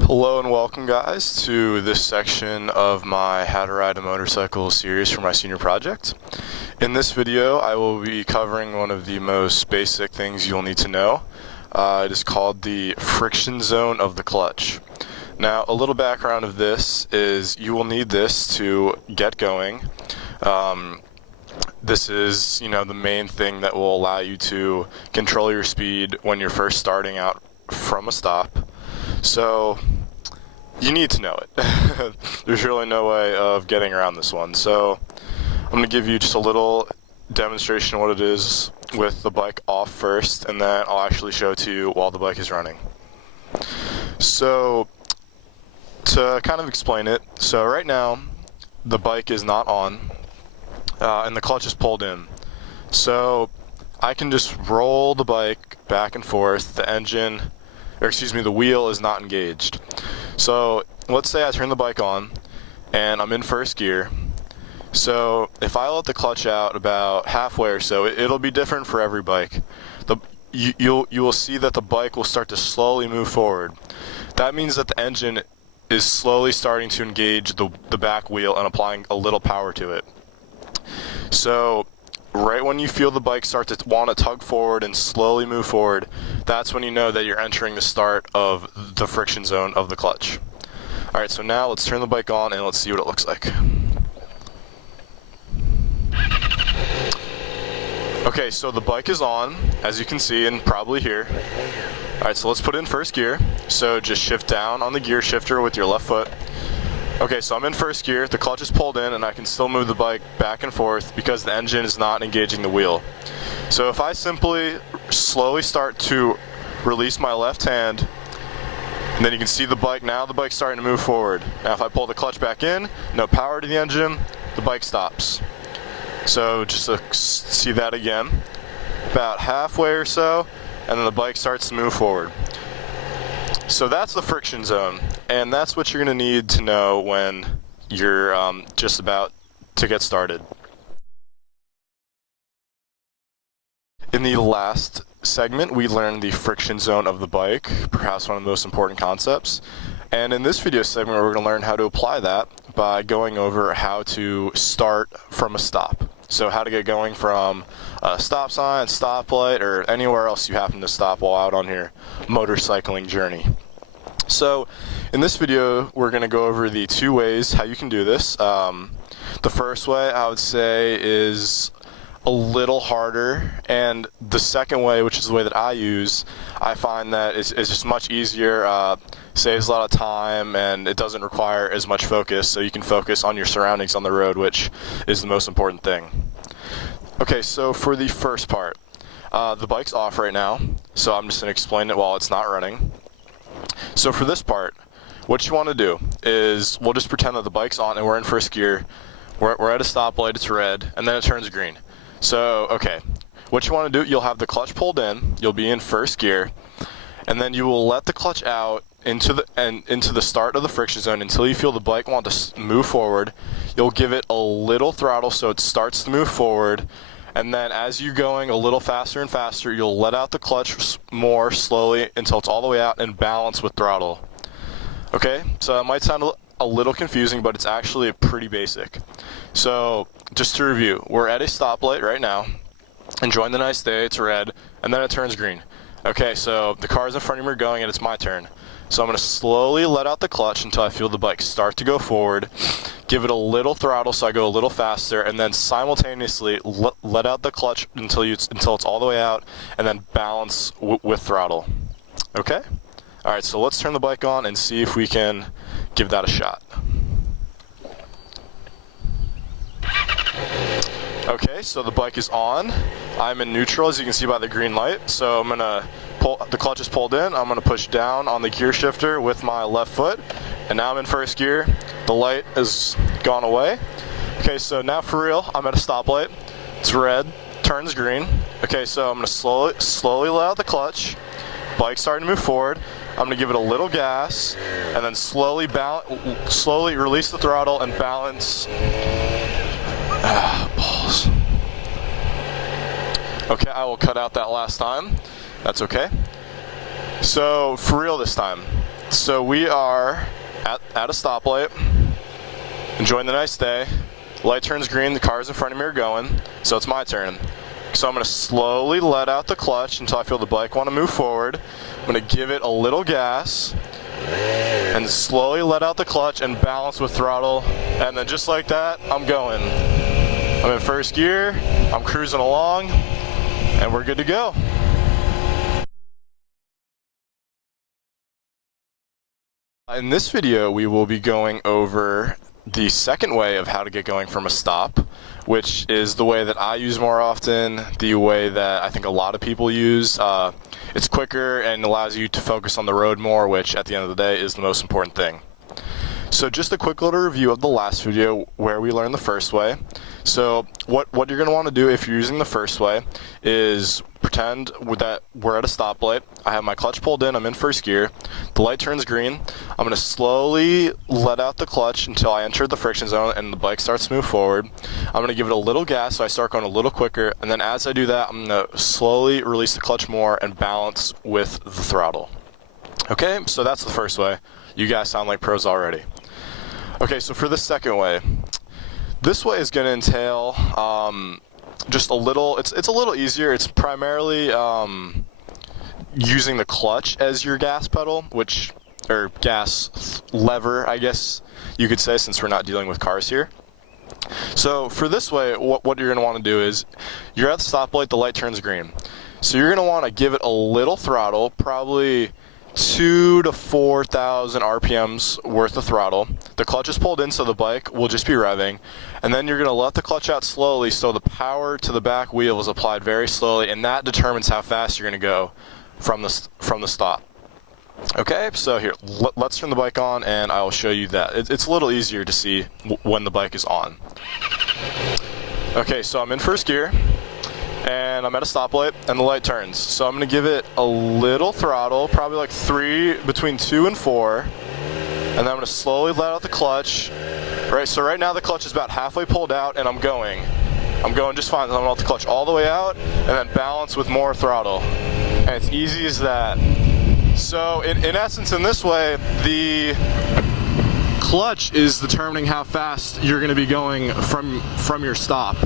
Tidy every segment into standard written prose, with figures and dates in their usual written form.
Hello and welcome guys to this section of my How to Ride a Motorcycle series for my senior project. In this video I will be covering one of the most basic things you'll need to know. It is called the friction zone of the clutch. Now a little background of this is you will need this to get going. This is, the main thing that will allow you to control your speed when you're first starting out from a stop. So you need to know it. There's really no way of getting around this one. So I'm going to give you just a little demonstration of what it is with the bike off first, and then I'll actually show it to you while the bike is running. So to kind of explain it, so right now the bike is not on and the clutch is pulled in. So I can just roll the bike back and forth. The wheel is not engaged. So let's say I turn the bike on and I'm in first gear. So if I let the clutch out about halfway or so, it'll be different for every bike. You will see that the bike will start to slowly move forward. That means that the engine is slowly starting to engage the back wheel and applying a little power to it. So right when you feel the bike start to want to tug forward and slowly move forward, that's when you know that you're entering the start of the friction zone of the clutch. Alright, so now let's turn the bike on and let's see what it looks like. Okay, so the bike is on, as you can see and probably hear. Alright, so let's put it in first gear. So just shift down on the gear shifter with your left foot. Okay, so I'm in first gear, the clutch is pulled in, and I can still move the bike back and forth because the engine is not engaging the wheel. So if I simply slowly start to release my left hand, and then you can see the bike's starting to move forward. Now if I pull the clutch back in, no power to the engine, the bike stops. So just to see that again, about halfway or so, and then the bike starts to move forward. So that's the friction zone, and that's what you're going to need to know when you're just about to get started. In the last segment, we learned the friction zone of the bike, perhaps one of the most important concepts. And in this video segment, we're going to learn how to apply that by going over how to start from a stop. So how to get going from a stop sign, stoplight, or anywhere else you happen to stop while out on your motorcycling journey. So in this video, we're going to go over the two ways how you can do this. The first way I would say is a little harder, and the second way, which is the way that I use, I find that is just much easier, saves a lot of time, and it doesn't require as much focus, so you can focus on your surroundings on the road, which is the most important thing. Okay, so for the first part, the bike's off right now, so I'm just going to explain it while it's not running. So for this part, what you want to do is, we'll just pretend that the bike's on and we're in first gear, we're at a stoplight, it's red, and then it turns green. So, okay, what you want to do, you'll have the clutch pulled in, you'll be in first gear, and then you will let the clutch out into the start of the friction zone until you feel the bike want to move forward. You'll give it a little throttle so it starts to move forward, and then as you're going a little faster and faster, you'll let out the clutch more slowly until it's all the way out and balance with throttle. Okay, so it might sound a little confusing, but it's actually pretty basic. So just to review, we're at a stoplight right now, enjoying the nice day, it's red, and then it turns green. Okay, so the car's in front of me are going and it's my turn. So I'm going to slowly let out the clutch until I feel the bike start to go forward, give it a little throttle so I go a little faster, and then simultaneously let out the clutch until it's all the way out, and then balance with throttle. Okay? Alright, so let's turn the bike on and see if we can give that a shot. Okay, so the bike is on. I'm in neutral, as you can see by the green light. So I'm gonna the clutch is pulled in. I'm gonna push down on the gear shifter with my left foot, and now I'm in first gear. The light has gone away. Okay, so now for real, I'm at a stoplight. It's red, turns green. Okay, so I'm gonna slowly let out the clutch. Bike's starting to move forward. I'm gonna give it a little gas, and then slowly release the throttle and balance. Balls. Okay, I will cut out that last time. That's okay. So, for real this time. So we are at a stoplight, enjoying the nice day. The light turns green, the cars in front of me are going, so it's my turn. So I'm going to slowly let out the clutch until I feel the bike want to move forward. I'm going to give it a little gas and slowly let out the clutch and balance with throttle, and then just like that, I'm going. I'm in first gear, I'm cruising along, and we're good to go. In this video, we will be going over the second way of how to get going from a stop, which is the way that I use more often, the way that I think a lot of people use. It's quicker and allows you to focus on the road more, which at the end of the day is the most important thing. So just a quick little review of the last video where we learned the first way. So what you're going to want to do if you're using the first way is pretend that we're at a stoplight. I have my clutch pulled in, I'm in first gear. The light turns green. I'm going to slowly let out the clutch until I enter the friction zone and the bike starts to move forward. I'm going to give it a little gas so I start going a little quicker, and then as I do that, I'm going to slowly release the clutch more and balance with the throttle. Okay, so that's the first way. You guys sound like pros already. Okay, so for the second way, this way is going to entail just a little, it's a little easier. It's primarily using the clutch as your gas pedal, or gas lever, I guess you could say, since we're not dealing with cars here. So for this way, what you're going to want to do is, you're at the stoplight, the light turns green. So you're going to want to give it a little throttle, probably 2,000 to 4,000 RPMs worth of throttle. The clutch is pulled in, so the bike will just be revving, and then you're going to let the clutch out slowly so the power to the back wheel is applied very slowly, and that determines how fast you're going to go from the stop. Okay, so here, let's turn the bike on and I'll show you that. It's a little easier to see when the bike is on. Okay, so I'm in first gear and I'm at a stoplight and the light turns. So I'm going to give it a little throttle, probably like between 2 and 4, and then I'm going to slowly let out the clutch. Right, so right now the clutch is about halfway pulled out and I'm going just fine. I'm going to let the clutch all the way out and then balance with more throttle. And it's easy as that. So in essence, in this way, the clutch is determining how fast you're going to be going from your stop.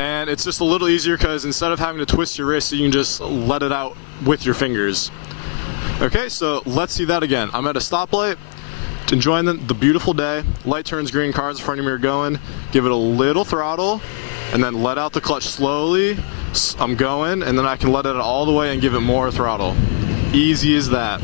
And it's just a little easier because instead of having to twist your wrist, you can just let it out with your fingers. Okay, so let's see that again. I'm at a stoplight, enjoying the beautiful day. Light turns green, cars in front of me are going. Give it a little throttle, and then let out the clutch slowly. I'm going, and then I can let it all the way and give it more throttle. Easy as that.